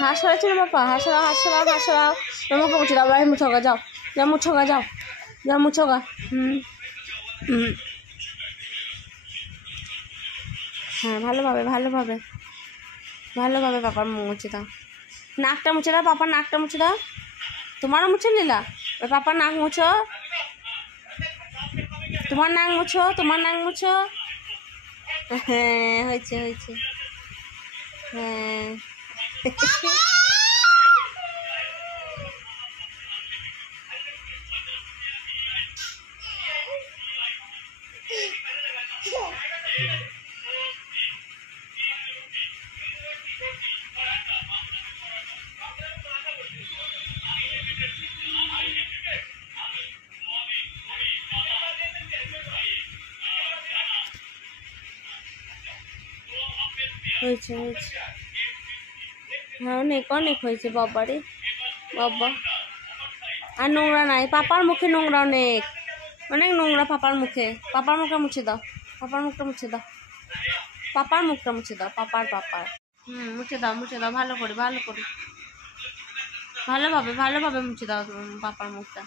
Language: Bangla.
हाथ सराচ্ছি না পাপা, हाथ सराओ हाथ सराओ हाथ सराओ। मुख मुछ दाओ, भाई मुछोगा, जाओ जाओ मुछोगा, जाओ जाओ मुछोगा। হ্যাঁ ভালোভাবে ভালোভাবে ভালোভাবে পাপার মুছে দাও, নাকটা মুছে দাও, পাপার নাকটা মুছে দাও। তোমারও মুছে নিলা, ওই পাপার নাক মুছো, তোমার নাক মুছো, তোমার নাক মুছো। হ্যাঁ হয়েছে হয়েছে, হ্যাঁ হয়েছে হয়েছে, হ্যাঁ অনেক অনেক হয়েছে বাবারে বাবা। আর নোংরা নাই, পাপার মুখে নোংরা অনেক অনেক নোংরা পাপার মুখে। পাপার মুখটা মুছে দাও, পাপার মুখটা মুছে দাও, পাপার মুখটা মুছে দাও, পাপার পাপার মুছে দাও মুছে দাও, ভালো করে ভালো করে ভালোভাবে ভালোভাবে মুছে দাও পাপার মুখটা।